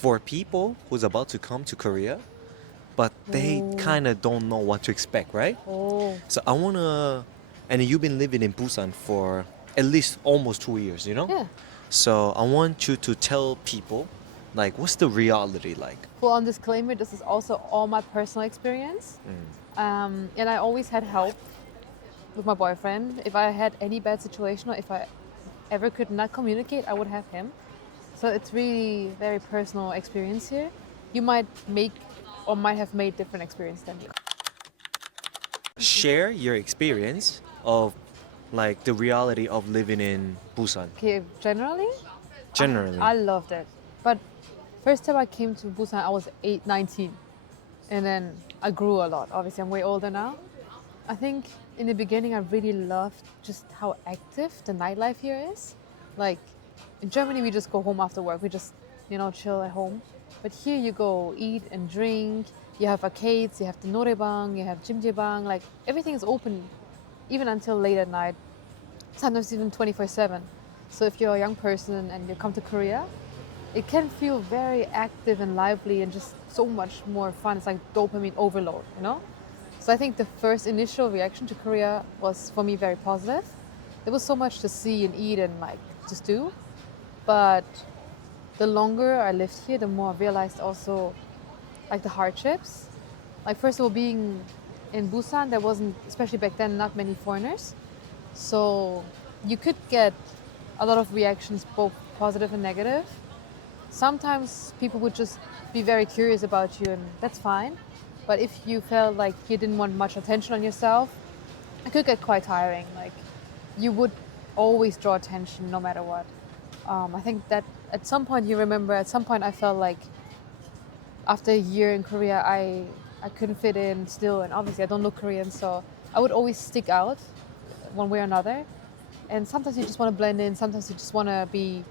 for people who's about to come to Korea, but they Oh, kind of don't know what to expect, right? oh, So I wanna, and you've been living in Busan for at least almost 2 years, you know? yeah. So I want you to tell people, like, what's the reality like? Full on disclaimer, this is also all my personal experience. And I always had help with my boyfriend. If I had any bad situation or if I ever could not communicate, I would have him. So it's really very personal experience here. You might make or might have made different experience than me. Share your experience of like the reality of living in Busan Okay, generally, generally. I loved it. But first time I came to Busan, I was 19. And then I grew a lot. Obviously, I'm way older now. I think in the beginning, I really loved just how active the nightlife here is. Like in Germany, we just go home after work. We just, chill at home. But here you go eat and drink. You have arcades, you have the norebang, you have jjimjilbang. Like everything is open even until late at night, sometimes even 24/7. So if you're a young person and you come to Korea, it can feel very active and lively and just so much more fun. It's like dopamine overload, you know? So I think the first initial reaction to Korea was for me very positive. There was so much to see and eat and like just do. But the longer I lived here, the more I realized also like the hardships. Like first of all, being in Busan, there wasn't, especially back then, not many foreigners. So you could get a lot of reactions, both positive and negative. Sometimes people would just be very curious about you, and that's fine. But if you felt like you didn't want much attention on yourself, it could get quite tiring. Like you would always draw attention no matter what. I think that at some point you remember, at some point I felt like after a year in Korea, I couldn't fit in still, and obviously I don't look Korean, so I would always stick out one way or another. And sometimes you just want to blend in. Sometimes you just want to be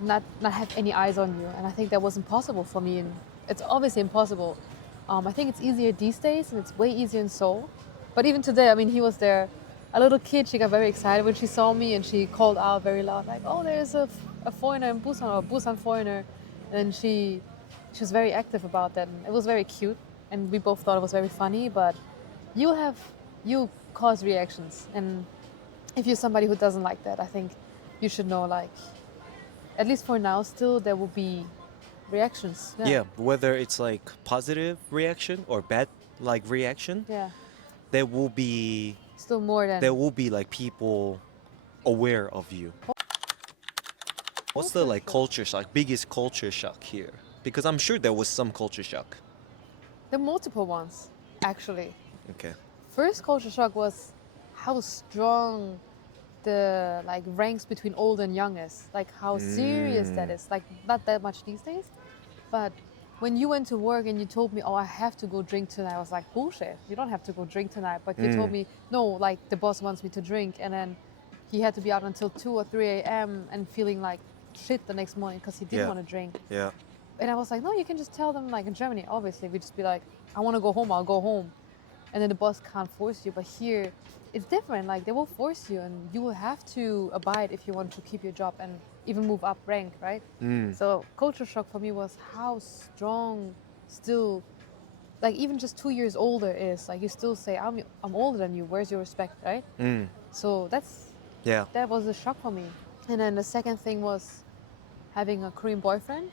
not have any eyes on you. And I think that was impossible for me. And it's obviously impossible. I think it's easier these days, and it's way easier in Seoul. But even today, I mean, he was there. A little kid, she got very excited when she saw me, and she called out very loud, like, "Oh, there's a foreigner in Busan, or a Busan foreigner." And she was very active about that. And it was very cute, and we both thought it was very funny. But you have you cause reactions, and if you're somebody who doesn't like that, I think you should know, like, at least for now, still there will be reactions. Yeah. Yeah, whether it's like positive reaction or bad like reaction, Yeah. there will be Still more there than. will be like people aware of you. Oh, What's the for like sure. culture shock, biggest culture shock here? Because I'm sure there was some culture shock. The multiple ones, actually. Okay. First culture shock was how strong the like ranks between old and young is. Like how serious that Mm, is. Like not that much these days. But when you went to work and you told me, "Oh, I have to go drink tonight," I was like, "Bullshit! You don't have to go drink tonight." But you told mm, me, "No, like the boss wants me to drink," and then he had to be out until 2 or 3 a.m. and feeling like shit the next morning because he didn't yeah, want to drink. yeah, And I was like, "No, you can just tell them." Like in Germany, obviously, we just be like, "I want to go home. I'll go home," and then the boss can't force you. But here, it's different. Like they will force you, and you will have to abide if you want to keep your job and even move up rank, right? mm, So culture shock for me was how strong still, like even just 2 years older is. Like you still say, I'm older than you. Where's your respect, right? mm, So yeah. that was a shock for me. And then the second thing was having a Korean boyfriend.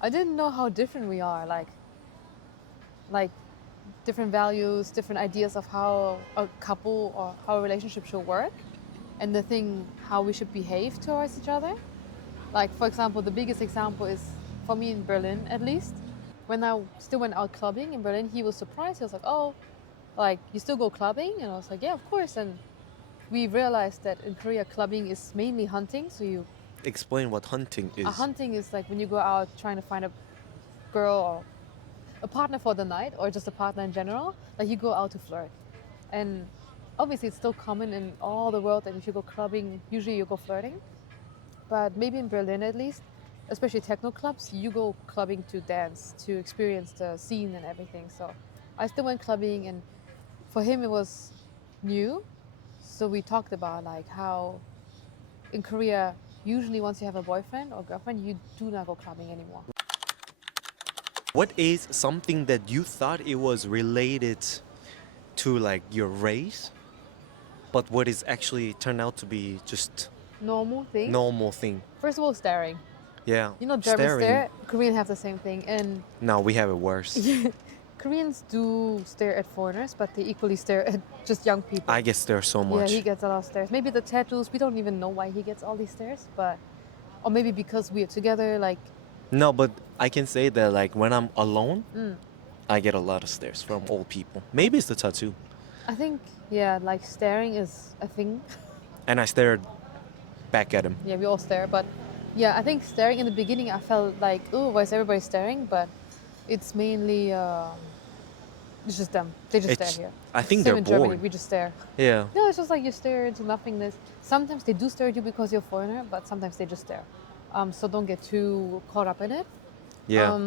I didn't know how different we are. Like different values, different ideas of how a couple or how a relationship should work, and the thing how we should behave towards each other. Like for example, the biggest example is for me in Berlin at least. When I still went out clubbing in Berlin, he was surprised. He was like, "Oh, like you still go clubbing?" And I was like, "Yeah, of course." And we realized that in Korea, clubbing is mainly hunting. So Explain what hunting a is. hunting is like when you go out trying to find a girl or a partner for the night or just a partner in general. Like you go out to flirt, and obviously it's still common in all the world that if you go clubbing, usually you go flirting. But maybe in Berlin at least, especially techno clubs, you go clubbing to dance, to experience the scene and everything. So I still went clubbing, and for him it was new. So we talked about like how in Korea, usually once you have a boyfriend or girlfriend, you do not go clubbing anymore. What is something that you thought it was related to like your race, but what is actually turned out to be just Normal thing. normal thing? First of all, staring. Yeah. You know, Germans Staring. stare. Koreans have the same thing, and No, we have it worse. Koreans do stare at foreigners, but they equally stare at just young people. I get stared so Yeah, much. he gets a lot of stares. Maybe the tattoos. We don't even know why he gets all these stares, but or maybe because we're together. Like, No, but I can say that like when I'm alone, mm. I get a lot of stares from old people. Maybe it's the tattoo. I think like staring is a thing. And I stared back at him. Yeah, we all stare, but yeah, I think staring in the beginning, I felt like, oh, why is everybody staring? But it's mainly it's just them. They just It's- stare here. I think Same they're in Germany, bored. we just stare. Yeah. No, it's just like you stare into nothingness. Sometimes they do stare at you because you're a foreigner, but sometimes they just stare. So don't get too caught up in it. Yeah.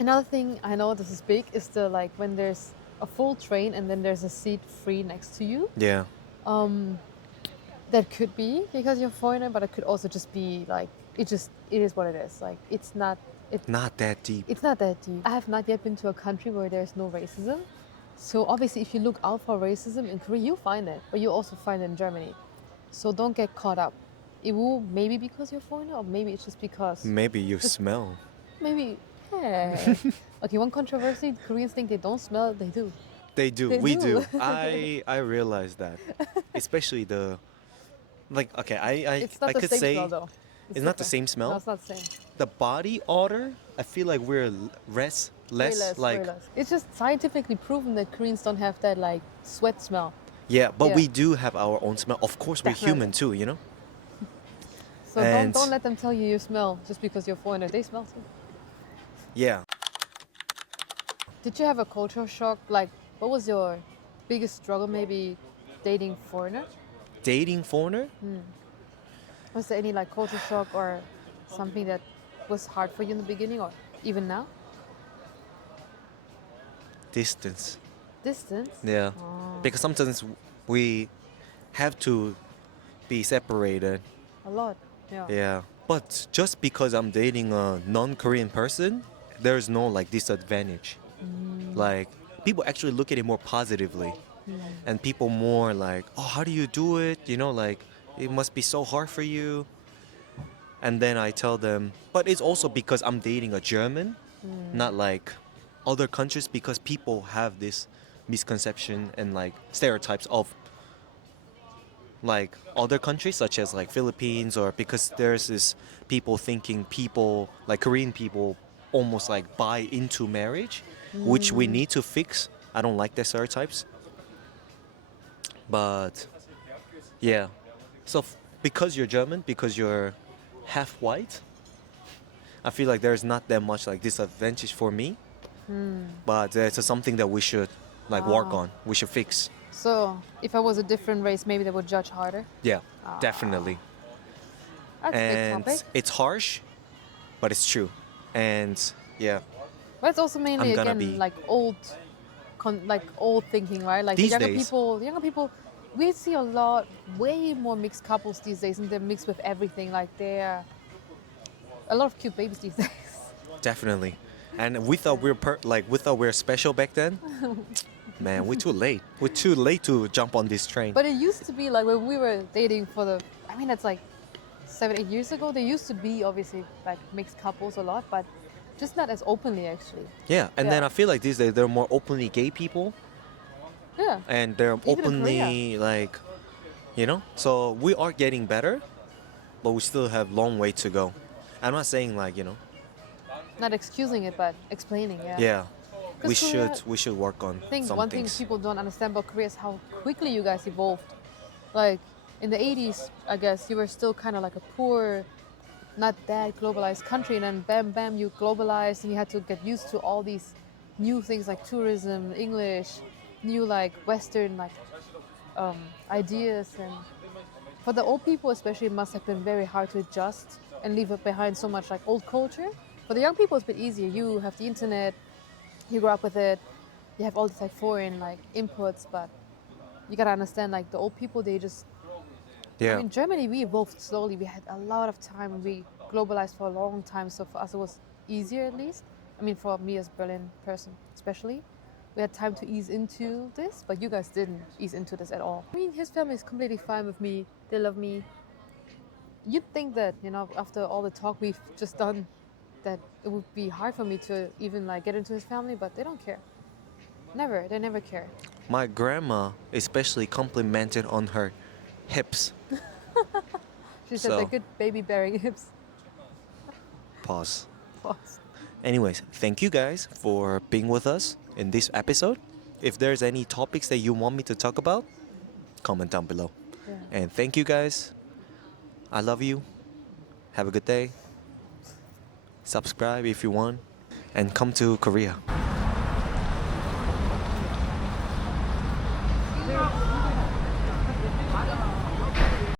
Another thing I know this is big is the like when there's a full train and then there's a seat free next to you. Yeah. That could be because you're a foreigner, but it could also just be like it is what it is. Like it's not Not that deep. it's not that deep. I have not yet been to a country where there's no racism. So obviously if you look out for racism in Korea, you find it, but you also find it in Germany. So don't get caught up. It will maybe because you're a foreigner, or maybe it's just because Maybe you smell. maybe yeah. Okay, one controversy, Koreans think they don't smell, they do. They do. They We do. do. I realize that. Especially the like okay, It's not I the could same say smell though. it's not the different. same smell. No, it's not the same. The body odor, I feel like we're less Way like way less. It's just scientifically proven that Koreans don't have that like sweat smell. yeah, but Yeah. we do have our own smell. Of course, we're Definitely. human too, you know. So And- don't let them tell you you smell just because you're foreigner. They smell too. Yeah. Did you have a cultural shock? Like, what was your biggest struggle? Maybe dating foreigner. Dating foreigner? Was there any like culture shock or something that was hard for you in the beginning, or even now? Distance. Distance. Yeah. Oh, Because sometimes we have to be separated. a lot. Yeah. Yeah. But just because I'm dating a non-Korean person, there's no like disadvantage. Like people actually look at it more positively. And people more like, "Oh, how do you do it?" You know, like it must be so hard for you. And then I tell them, but it's also because I'm dating a German, not like other countries, because people have this misconception and like stereotypes of like other countries such as like Philippines, or because there's this people thinking people like Korean people almost like buy into marriage, which we need to fix. I don't like the stereotypes. But yeah, so because you're German, because you're half white, I feel like there's not that much like disadvantage for me. But it's something that we should like work on. We should fix. So if I was a different race, maybe they would judge harder. Yeah, definitely. That's a big And topic. it's harsh, but it's true. And yeah, But it's also mainly I'm gonna again be- like old thinking, right? Like These the days. younger people, we see a lot, way more mixed couples these days, and they're mixed with everything. Like they're a lot of cute babies these days. definitely. And we thought we thought we were special back then. Man, we're too late. We're too late to jump on this train. But it used to be like when we were dating that's like 7-8 years ago. There used to be obviously like mixed couples a lot, but just not as openly actually. Yeah, and then Yeah. I feel like these days there are more openly gay people, Yeah. and they're Even in openly like, you know. So we are getting better, but we still have long way to go. I'm not saying like Not excusing it, but explaining. Yeah. yeah, we 'Cause we should work on I think some one things. thing people don't understand about Korea is how quickly you guys evolved. Like in the 80s, I guess you were still kind of like a poor, not that globalized country, and then bam, bam, you globalized, and you had to get used to all these new things like tourism, English, new like Western like ideas, and for the old people especially, it must have been very hard to adjust and leave behind so much like old culture. For the young people, it's a bit easier. You have the internet, you grow up with it, you have all these like foreign like inputs, but you gotta understand like the old people, they just Yeah, in Germany we evolved slowly. We had a lot of time. We globalized for a long time, so for us it was easier at least. I mean, for me as Berlin person, especially, we had time to ease into this, but you guys didn't ease into this at all. I mean, his family is completely fine with me. They love me. You'd think that, you know, after all the talk we've just done, that it would be hard for me to even like get into his family, but they don't care. Never. They never care. My grandma especially complimented on her hips. She said they're So, good baby bearing hips. pause. Pause. Anyways, thank you guys for being with us in this episode. If there's any topics that you want me to talk about, comment down below. Yeah. And thank you guys. I love you. Have a good day. Subscribe if you want. And come to Korea.